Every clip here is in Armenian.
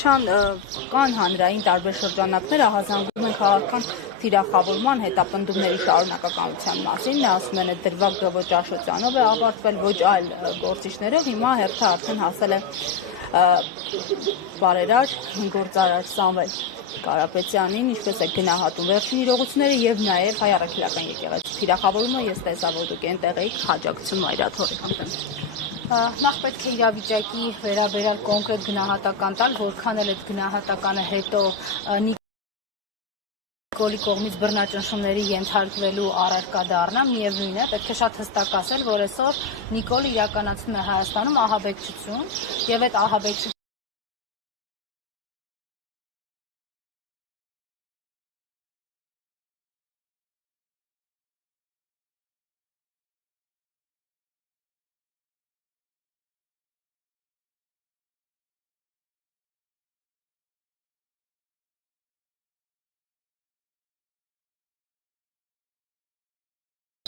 Վարչան, կան հանրային տարբեր շրջանակներ, ահազանգում են քաղաքական թիրախավորման հետապնդումների շարունակականության մասին, ասում են, դրվագ ոչ Աշոտյանով է ավարտվել, ոչ այլ գործիչներով, հիմա հերթը արդեն հասել է բարերար գործարար Սամվել Կարապետյանին, ինչպես է գնահատում վերջին իրողությունները եւ նաեւ հայ առաքելական եկեղեցու թիրախավորումը, ես տեսա, որ դուք այնտեղ եք, հաջողություն Մայրաթորի։ Նախ պետք է իրավիճակի վերաբերյալ կոնկրետ գնահատական տալ, որքան էլ այդ գնահատականը հետո Նիկոլի կողմից բռնաճնշումների ենթարկվելու առարկա դառնա, միևնույն է, պետք է շատ հստակ ասել, որ այսօր Նիկոլը իրականացնում է Հայաստանում ահաբեկչություն եւ այդ ահաբեկչությունը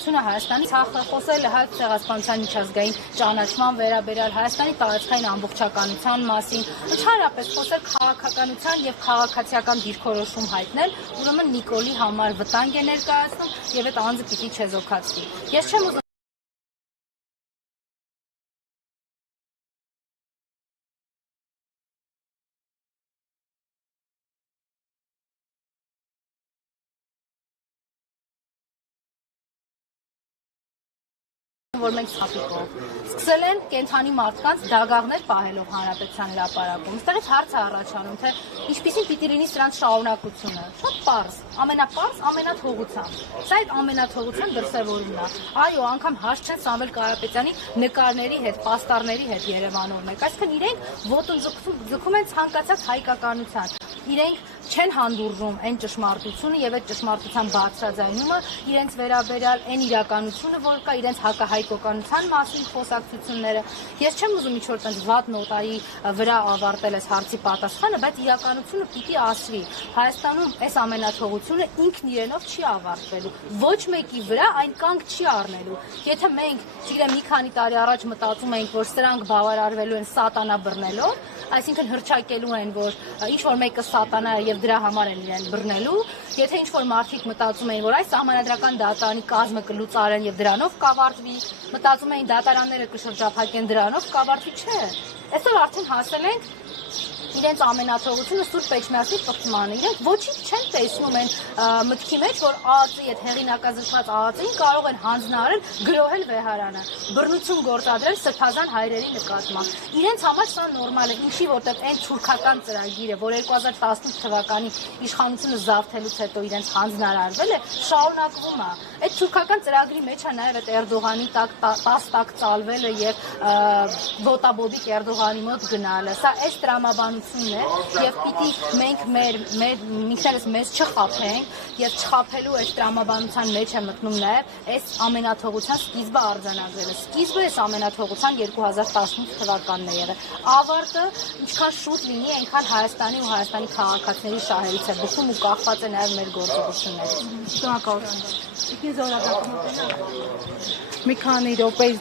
Հայաստանի խոսել հայ ցեղասպանության միջազգային ճանաչման վերաբերյալ Հայաստանի տարածքային ամբողջականության մասին, ընդհանրապես խոսել քաղաքականության եւ քաղաքացիական դիրքորոշում հայտնել, ուրեմն Նիկոլի համար վտանգ է ներկայացնում եւ այդ անձը պիտի չեզոքացվի։ Ես չեմ ուզում որ մենք սապիկով սկսել են կենթանի մարդկանց դագաղներ պահելով հանրապետության հրապարակում։ Այստեղից հարց է առաջանում, թե ինչպիսին պիտի լինի սրանց շարունակությունը։ Շատ պարզ, ամենապարզ, ամենաթողությամբ։ Սա այդ ամենաթողության դրսևորումն է։ Այո, անգամ հաշ չեն Սամվել Կարապետյանի նկարների հետ, պաստառների հետ Երևանով մեկ։ Այսինքն իրենք ոտուն ձգում են ցանկացած հայկականության։ Իրենք չեն հանդուրժում այն ճշմարտությունը եւ այդ ճշմարտության բարձրաձայնումը իրենց վերաբերյալ այն իրականությունը, որ կա իրենց հակահայկականության մասին խոսակցությունները։ Ես չեմ ուզում ինչ-որ տենց վատ նոտայի վրա ավարտել այս հարցի պատասխանը, բայց իրականությունը պիտի ասվի։ Հայաստանում այս ամենաթողությունը ինքն իրենով չի ավարտվելու։ Ոչ մեկի վրա այն կանգ չի առնելու։ Եթե մենք, չգիտեմ, մի քանի տարի առաջ մտածում էինք, որ սրանք բավարարվելու են սատանա բռնելով, այսինքն հրճակելու են, որ ինչ որ մեկը սատանա է եւ դրա համար են իրեն բռնելու, եթե ինչ որ մարդիկ մտածում էին, որ այս սահմանադրական դատարանի կազմը կլուծարեն եւ դրանով կավարտվի, մտածում էին դատարանները կշրջափակեն դրանով կավարտվի, չէ։ Այսօր արդեն հասել ենք իրենց ամենաթողությունը Սուրբ Էջմիածնի պղծմանը։ Իրենք ոչինչ չեն տեսնում են մտքի մեջ, որ ԱԱԾ-ի այդ հեղինակազրկված ԱԱԾ-ին կարող են հանձնարարել գրոհել վեհարանը, բռնություն գործադրել սրբազան հայրերի նկատմամբ։ Իրենց համար սա նորմալ է, ինչի որտեղ այն թուրքական ծրագիրը, որ 2018 թվականի իշխանությունը զավթելուց հետո իրենց հանձնարարվել է, շարունակվում է։ Այդ թուրքական ծրագրի մեջ է նաև այդ Էրդողանի տակ ծալվելը եւ ոտաբոբիկ Էրդողանի մոտ գնալը։ Սա այս տրամաբանությունն է եւ պիտի մենք մեր ինքներս մեզ չխաբենք եւ չխաբելու այս տրամաբանության մեջ է մտնում նաեւ այս ամենաթողության սկիզբը արձանագրելը։ Սկիզբը այս ամենաթողության 2018 թվականն է եղել։ Ավարտը ինչքան շուտ լինի, այնքան Հայաստանի ու Հայաստանի քաղաքացիների շահերից է բխում ու կախված է նաեւ մեր գործողություններից։ Մի քանի րոպե